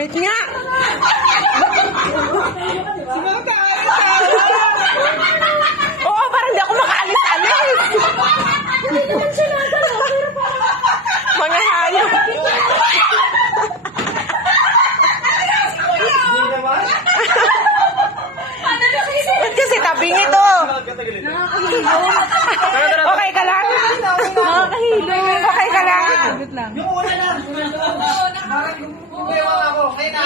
Wait nga! Oo, parang di ako makaalis-alis. Mga hayop. Ba't kasi tabing ito? Okay ka lang? Okay ka lang? Yung una lang. Bumewa ako. Kaya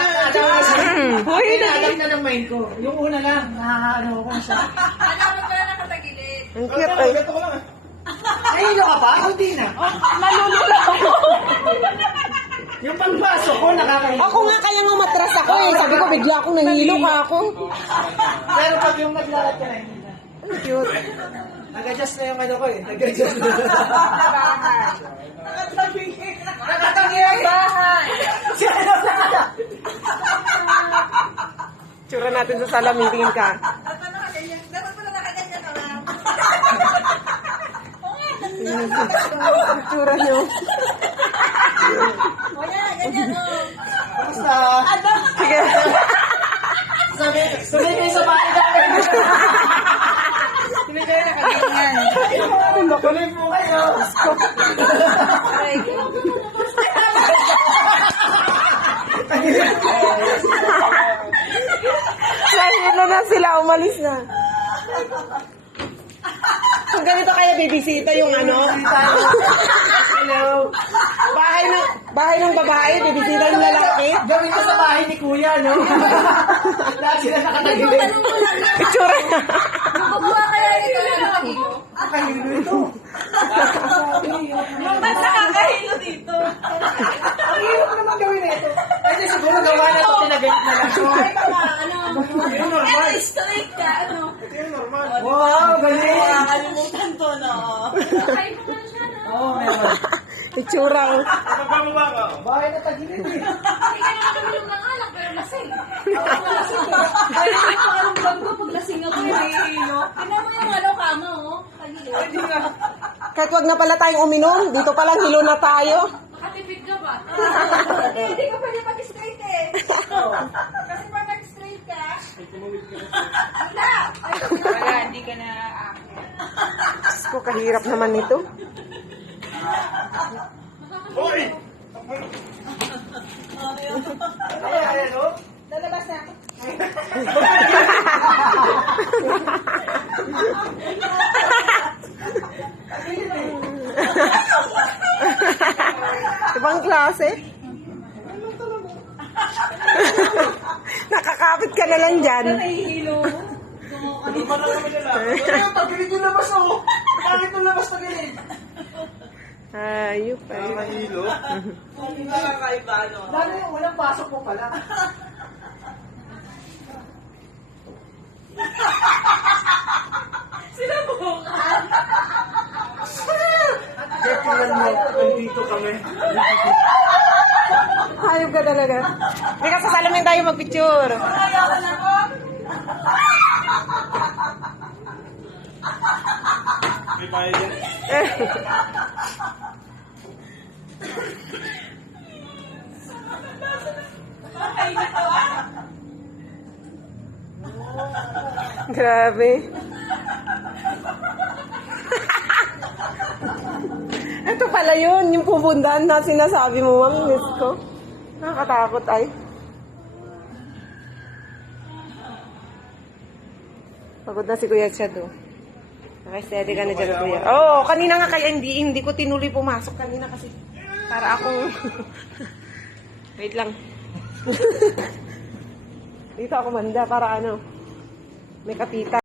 Uy, na-adapt na ng mind ko. Yung una lang. Nakakaano ko siya. Alam mo ba na nakatagilid? ang cute ay. Ito ko lang. Nahilo ka ba? Hindi na. Nalulula ako. Yung pagpasok ko, nakakahilo. Ako nga kaya nga matras ako eh. Sabi ko, bigla akong nahilo ka ako. Pero pag yung naglalat ka na, hindi na. Ang cute. Nag-adjust na yung ano ko eh. Nag-adjust na. Nakatagilid ang bahay! Tsura natin sa salamin, tingin ka. Dapat pala nakaganyan ka lang. Tsura nyo. O yan, ganyan o. Kamusta? Sige. Sabi kayo sa bahay namin. Hindi kayo nakaganyan. Tuloy mo kayo. Lalo na sila, umalis na. Kung ganito kaya bibisita yung ano? Hello. Bahay ng babae, bibisita yung lalaki. Gawin ko sa bahay ni Kuya, no? Lahat sila nakatagilid. Itsura na. Mabubuha kaya ito na nakahilo? Nakahilo ito. Ba't nakakahilo dito? Ang hirap naman gawin ito. Kasi siguro gawa na ito, tinagay na lang. Ay, baka, ano? Ano, straight ka, ano? Ito yung normal. Wow, galing. Nakakalimutan to, no? Ay, naman siya, no? Oo, meron. Itsura. Bahay na tagilid eh. Hindi ka nakakaminom ng alak, pero lasing. Ako lasing. Ay, hindi ko alam vlog ko, pag lasing ako, nahihilo. Tingnan mo yung ano, kama, oh. Tagilid. Kahit wag na pala tayong uminom, dito palang hilo na tayo. Makatipid ka ba? Hindi ka pwede mag-straight eh. Kasi pag nag-straight ka, wala. Wala, hindi ka na akin. Diyos ko, kahirap naman nito. Ayan, no? Lalabas na. Ibang klase. Nakakapit ka na lang dyan. Nahihilo. Ano ba na kami nila? Ano yung tagilid yung labas, oh? Bakit yung labas tagilid? Ayup ay. Mahilo? Nakakaiba, no? Lalo yung walang pasok mo pala. Sinubukan. Kaya tingnan mo, nandito kami. Ayup ka talaga. Hindi ka sa salamin tayo magpicture. Ayaw ka na ko. May bayad yan. Grabe. Ito pala yun, yung pupundahan na sinasabi mo, ma'am, miss ko. Nakakatakot ay. Pagod na si Kuya Chad, oh. Naka-steady ka na dyan, Kuya. Oo, kanina nga kaya hindi ko tinuloy pumasok kanina kasi para akong... Wait lang. Dito ako manda para ano, may kapitan.